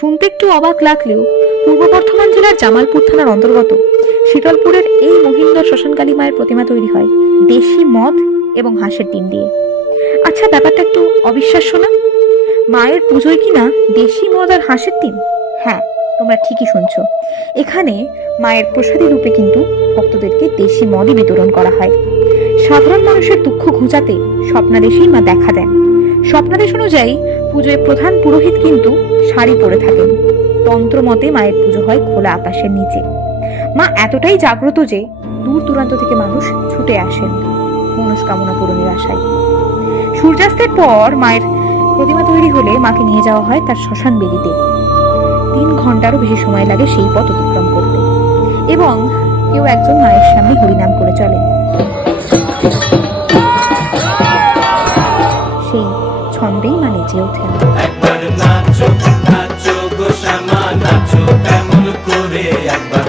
শুনতে একটু অবাক লাগলেও পূর্ব বর্ধমান জেলার জামালপুর থানার অন্তর্গত শীতলপুরের এই মহিন্দর শ্মশানকালী মায়ের প্রতিমা তৈরি হয় দেশি মদ এবং হাঁসের ডিম দিয়ে। আচ্ছা, ব্যাপারটা একটু অবিশ্বাস্য না? মায়ের পুজোয় কিনা দেশি মদ আর হাঁসের ডিম? হ্যাঁ, তোমরা ঠিকই শুনছো। এখানে মায়ের প্রসাদী রূপে কিন্তু ভক্তদেরকে দেশি মদই বিতরণ করা হয়। সাধারণ মানুষের দুঃখ ঘুচাতে স্বপ্নাদেশেই মা দেখা দেন। স্বপ্নাদেশ অনুযায়ী পুজোয় প্রধান পুরোহিত কিন্তু শাড়ি পরে থাকেন। তন্ত্র মতে মায়ের পুজো হয় খোলা আকাশের নিচে। মা এতটাই জাগ্রত যে দূর দূরান্ত থেকে মানুষ ছুটে আসেন মনস্কামনা পূরণের আশায়। সূর্যাস্তের পর মায়ের প্রতিমা তৈরি হলে মাকে নিয়ে যাওয়া হয় তার শ্মশান বেদিতে। 3 ঘন্টারও বেশি সময় লাগে সেই পথ অতিক্রম করতে, এবং কেউ একজন মায়ের সামনে হরিনাম করে চলেন। সেই ছন্দেই মা নেচে ওঠেন। একবার নাচো নাচো গো শ্যামা নাচো, এমন করে একবার